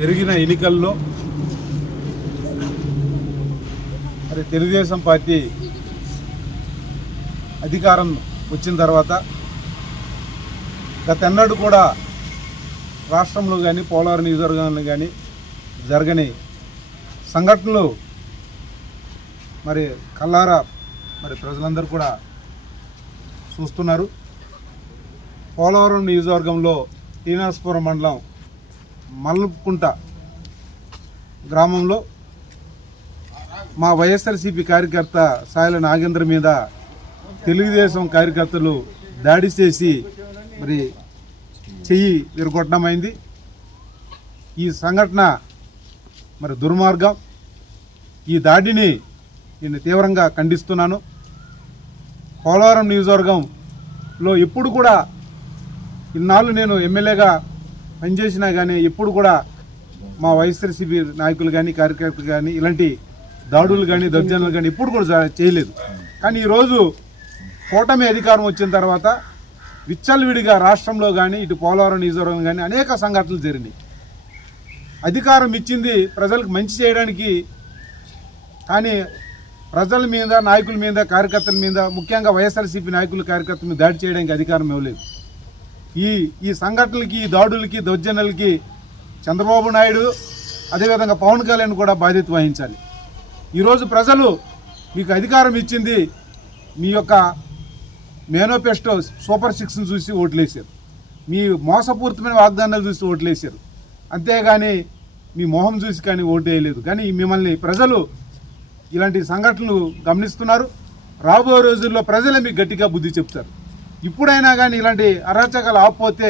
జరిగిన ఎన్నికల్లో మరి తెలుగుదేశం పార్టీ అధికారం వచ్చిన తర్వాత గతెన్నడూ కూడా రాష్ట్రంలో కానీ పోలవరం నియోజకవర్గంలో కానీ జరగని సంఘటనలు మరి కల్లారా మరి ప్రజలందరూ కూడా చూస్తున్నారు. పోలవరం నియోజకవర్గంలో టీనర్స్పురం మండలం మల్లుకుంట గ్రామంలో మా వైఎస్ఆర్సీపీ కార్యకర్త సాయల నాగేంద్ర మీద తెలుగుదేశం కార్యకర్తలు దాడి చేసి మరి చెయ్యి విరగొట్టడమైంది. ఈ సంఘటన మరి దుర్మార్గం. ఈ దాడిని నేను తీవ్రంగా ఖండిస్తున్నాను. పోలవరం నియోజకవర్గంలో ఎప్పుడు కూడా ఇన్నాళ్ళు నేను ఎమ్మెల్యేగా పనిచేసినా కానీ ఎప్పుడు కూడా మా వైఎస్ఆర్సీపీ నాయకులు కానీ కార్యకర్తలు కానీ ఇలాంటి దాడులు కానీ దౌర్జన్యాలు కానీ ఎప్పుడు కూడా చేయలేదు. కానీ ఈరోజు కూటమి అధికారం వచ్చిన తర్వాత విచ్చలవిడిగా రాష్ట్రంలో కానీ ఇటు పోలవరం నియోజకవర్గం కానీ అనేక సంఘటనలు జరిగినాయి. అధికారం ఇచ్చింది ప్రజలకు మంచి చేయడానికి, కానీ ప్రజల మీద నాయకుల మీద కార్యకర్తల మీద ముఖ్యంగా వైఎస్ఆర్సీపీ నాయకులు కార్యకర్తల మీద దాడి చేయడానికి అధికారం ఇవ్వలేదు. ఈ సంఘటనలకి ఈ దాడులకి దౌర్జన్యాలకి చంద్రబాబు నాయుడు అదేవిధంగా పవన్ కళ్యాణ్ కూడా బాధ్యత వహించాలి. ఈరోజు ప్రజలు మీకు అధికారం ఇచ్చింది మీ యొక్క మేనిఫెస్టో సూపర్ 6ని చూసి ఓట్లేశారు, మీ మోసపూరితమైన వాగ్దానాలు చూసి ఓట్లేశారు, అంతేగాని మీ మొహం చూసి కానీ ఓటు వేయలేదు. కానీ మిమ్మల్ని ప్రజలు ఇలాంటి సంఘటనలు గమనిస్తున్నారు. రాబోయే రోజుల్లో ప్రజలే మీకు గట్టిగా బుద్ధి చెప్తారు. ఇప్పుడైనా కానీ ఇలాంటి అరాచకాలు ఆపపోతే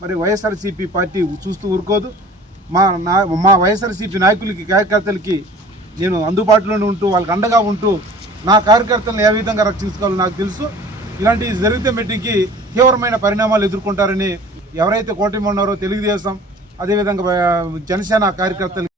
మరి వైఎస్ఆర్సీపీ పార్టీ చూస్తూ ఊరుకోదు. మా వైఎస్ఆర్సీపీ నాయకులకి కార్యకర్తలకి నేను అందుబాటులోనే ఉంటూ వాళ్ళకి అండగా ఉంటూ నా కార్యకర్తలను ఏ విధంగా రక్షించుకోవాలో నాకు తెలుసు. ఇలాంటివి జరిగితే మట్టికి తీవ్రమైన పరిణామాలు ఎదుర్కొంటారని ఎవరైతే కూటమి ఉన్నారో తెలుగుదేశం అదేవిధంగా జనసేన కార్యకర్తలు